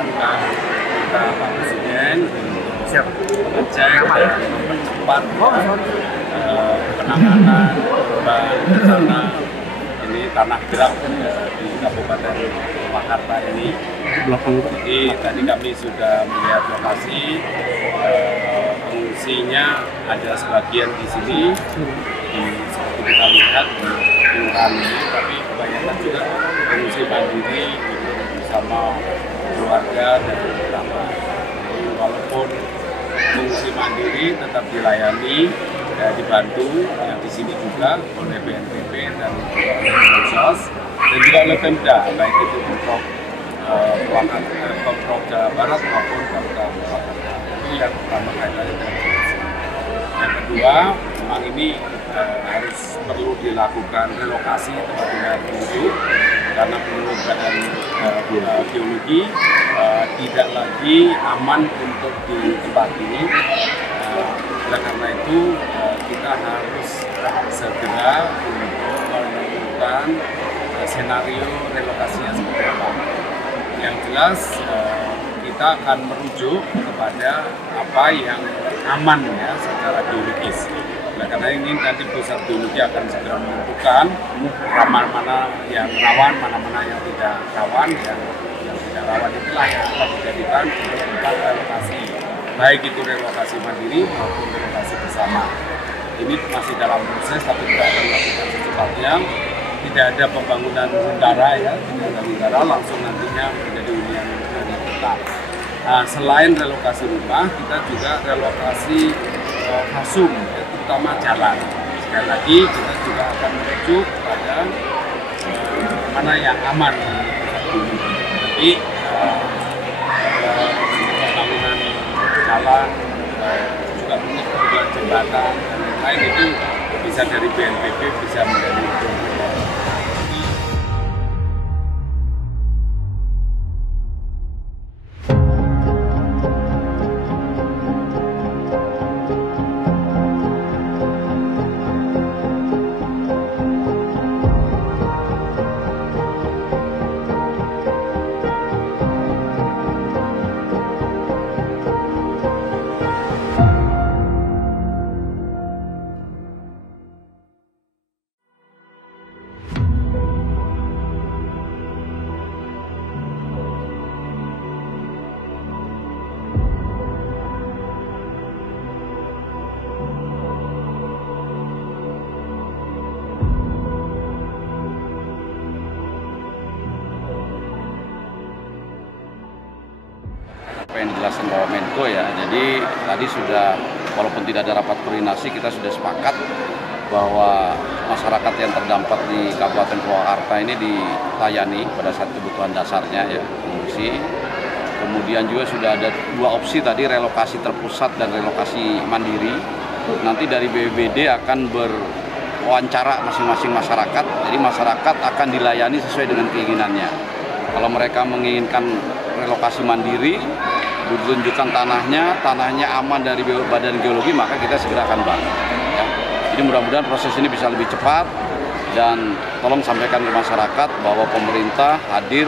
menjalankan perintah Pak Presiden siap mengecek dan mempercepat penanganan bencana ini tanah gerak di Kabupaten Purwakarta ini. Jadi tadi kami sudah melihat lokasi, pengungsinya ada sebagian di sini, seperti kita lihat di kelurahan ini, tapi kebanyakan juga pengungsi mandiri bersama keluarga dan tetangga. Walaupun pengungsi mandiri tetap dilayani, dibantu yang di sini juga oleh BNPB dan Bansos dan juga oleh Pemda, baik itu Pemprov Jawa Barat maupun Pemda Purwakarta. Itu yang pertama kaitannya dengan pengungsi. Yang kedua, memang ini harus perlu dilakukan relokasi tempat tinggal penduduk karena menurut Badan Geologi tidak lagi aman untuk di tempat ini. Oleh karena itu kita harus segera untuk menemukan skenario relokasinya seperti apa. Yang jelas kita akan merujuk kepada apa yang aman ya secara geologis. Oleh karena ini nanti pusat geologi akan segera menentukan mana yang rawan, mana yang tidak rawan, yang tidak rawan itulah yang akan dijadikan untuk tempat relokasi. Baik itu relokasi mandiri maupun relokasi bersama. Ini masih dalam proses, tapi kita akan lakukan secepatnya. Tidak ada pembangunan huntara ya, tidak ada huntara langsung nantinya menjadi hunian tetap. Nah, selain relokasi rumah, kita juga relokasi fasum, ya, terutama jalan. Sekali lagi kita juga akan merujuk pada mana yang aman. Jadi pembangunan jalan, juga kebutuhan jembatan dan lain-lain itu bisa dari BNPB, bisa menjadi apa yang dijelaskan Bapak Menko ya. Jadi tadi sudah, walaupun tidak ada rapat koordinasi, kita sudah sepakat bahwa masyarakat yang terdampak di Kabupaten Purwakarta ini dilayani pada saat kebutuhan dasarnya ya, pengungsi. Kemudian juga sudah ada dua opsi tadi, relokasi terpusat dan relokasi mandiri. Nanti dari BPBD akan berwawancara masing-masing masyarakat, jadi masyarakat akan dilayani sesuai dengan keinginannya. Kalau mereka menginginkan relokasi mandiri, ditunjukkan tanahnya aman dari Badan Geologi, maka kita segera akan bantu. Ya. Jadi mudah-mudahan proses ini bisa lebih cepat dan tolong sampaikan ke masyarakat bahwa pemerintah hadir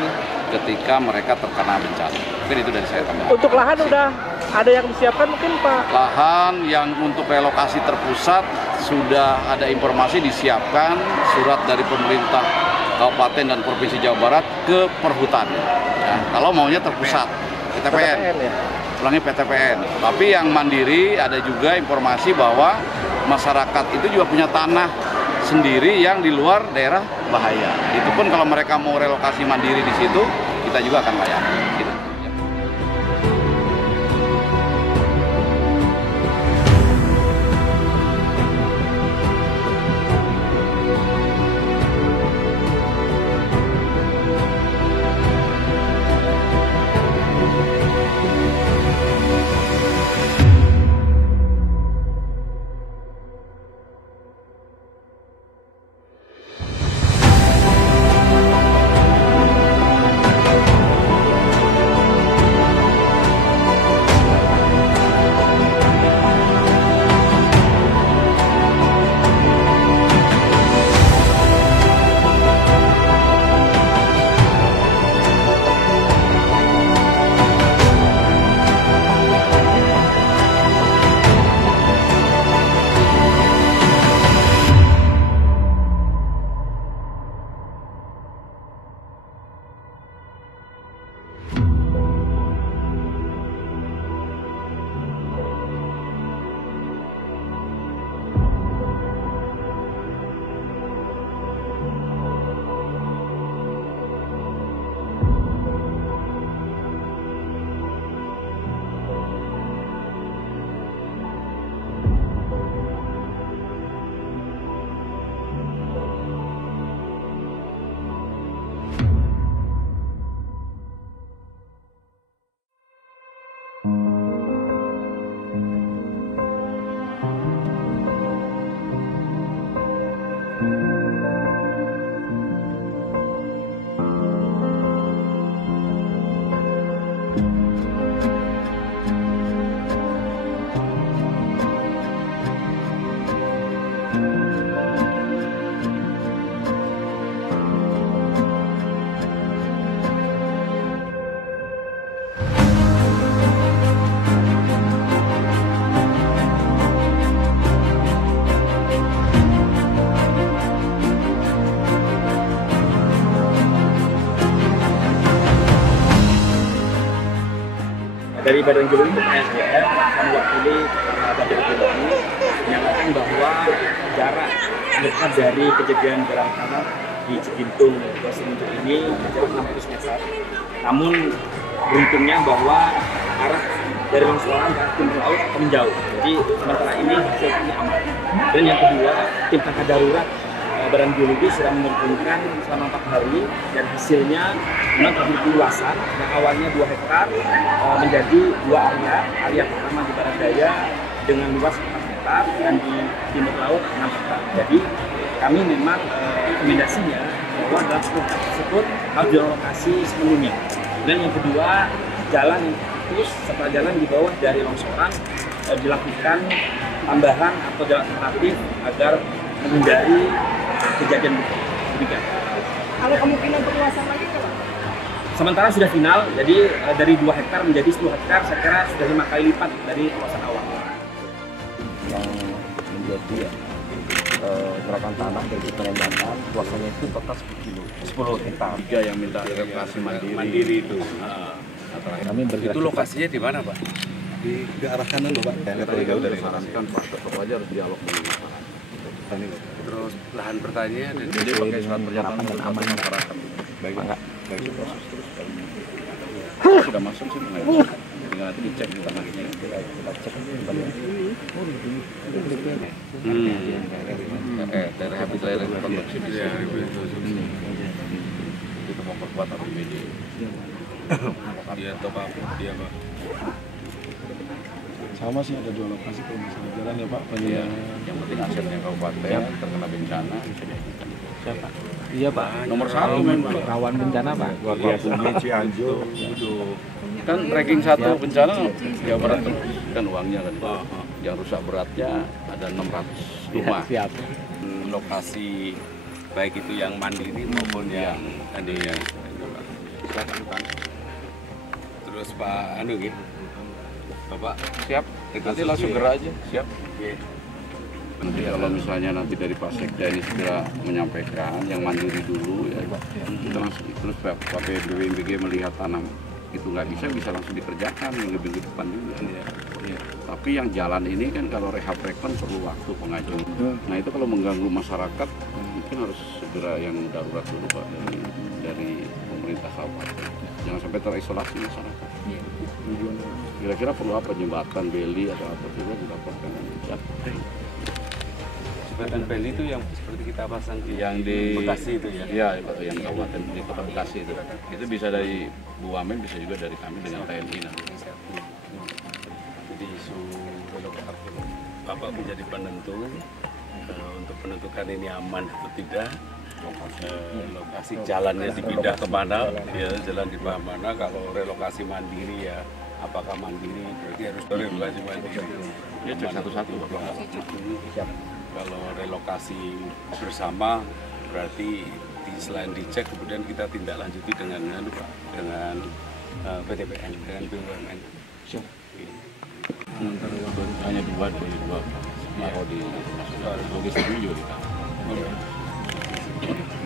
ketika mereka terkena bencana. Mungkin itu dari saya tambahan. Untuk lahan udah ada yang disiapkan mungkin Pak? Lahan yang untuk relokasi terpusat sudah ada informasi disiapkan surat dari pemerintah Kabupaten dan Provinsi Jawa Barat ke Perhutani. Ya, kalau maunya terpusat, PTPN, ya? Ulangnya PTPN. Tapi yang mandiri ada juga informasi bahwa masyarakat itu juga punya tanah sendiri yang di luar daerah bahaya. Itu pun kalau mereka mau relokasi mandiri di situ, kita juga akan layani. Gitu. Dari Badan Geologi SDR akan mewakili Badan Geologi menyatakan bahwa jarak dekat dari kejadian jalan tanah di Cigintung ke Semintuk ini jarak 600 meter. Namun beruntungnya bahwa arah dari longsoran ke timur laut menjauh. Jadi sementara ini hasil ini aman. Dan yang kedua, tim tangkap darurat Badan Geologi sudah menerjunkan selama 4 hari dan hasilnya memang terjadi luasan yang awalnya 2 hektar menjadi 2 area. Area pertama di barat daya dengan luas 4 hektar dan di timur laut 6 hektar. Jadi kami memang rekomendasinya bahwa dalam struktur tersebut harus direlokasi sepenuhnya. Dan yang kedua, jalan yang terus serta jalan di bawah dari longsoran dilakukan tambahan atau jalan alternatif agar menghindari kejadian demikian. Kalau kemungkinan perluasan lagi apa? Sementara sudah final, jadi dari 2 hektar menjadi 10 hektar, saya kira sudah 5 kali lipat dari luasan awal. Yang menjadi gerakan tanah dari penembakan luasannya itu total 10 hektar. 3 yang minta relokasi mandiri itu. Kami bergerak Itu lokasinya di mana, Pak? Di arah kanan loh Pak, Kita jauh dari sarankan Pak, tetap aja harus dialog dengan masyarakat. Terus lahan pertanian dan Jadi pakai surat pernyataan dan aman masyarakat. baik Pak. Baik. Sudah masuk sih, tinggal nanti dicek di tanahnya. kita cek kembali. Dari habis layar konstruksi bisa. Itu memperkuat APBD. Iya, toh Pak. Iya, Pak. Sama sih ada 2 lokasi kalau misalnya jalan ya Pak. Iya, yang penting asetnya kabupaten terkena bencana bisa diajukan. Siapa? Iya Pak. Nomor 1 memang. Rawan bencana Pak. Luar biasa Cianjur. Kan ranking 1 bencana Jawa Barat kan uangnya kan. Yang rusak beratnya ada 600 rumah. Siap. Lokasi baik itu yang mandiri maupun yang ada ya. Silakan Pak. Terus Pak anu gitu. Bapak Siap. Nanti langsung gerak aja. Siap. Oke. Nanti kalau misalnya nanti dari Pak Sekda ini segera menyampaikan yang mandiri dulu ya, kita langsung terus Pak BPBD melihat tanah itu nggak bisa langsung dikerjakan minggu depan juga. Iya. Tapi yang jalan ini kan kalau rehab rekon perlu waktu pengajuan. Nah itu kalau mengganggu masyarakat mungkin harus segera yang darurat dulu Pak dari pemerintah kabupaten. Jangan sampai terisolasi masyarakat. Kira-kira perlu apa, jembatan, beli atau apa juga didapatkan. Jembatan beli itu yang seperti kita pasang Yang di Bekasi itu ya. Iya, yang kabupaten di kota Bekasi itu. Itu bisa dari Bu Wamen, bisa juga dari kami dengan TNI nanti. Jadi isu Bapak menjadi penentu untuk menentukan ini aman atau tidak. Lokasi jalannya dipindah kemana, ya jalan di mana. Kalau relokasi mandiri ya, apakah mandiri berarti harus relokasi mandiri. Ya cek satu-satu Bapak. Kalau relokasi bersama berarti selain dicek kemudian kita tindak lanjuti dengan PTPN, dengan BUMN. Sementara hanya dua taruh di logistiknya juga di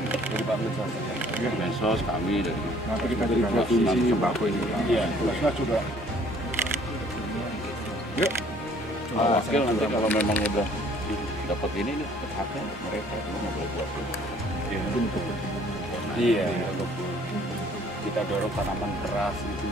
Dari Pak Mensos. Mensos kami dari Nanti kita dari provinsi sembako ini. Iya. Tugasnya juga. Yuk. wakil nanti kalau memang udah dapat ini haknya mereka nggak boleh buat itu. Iya. Kita dorong tanaman keras gitu.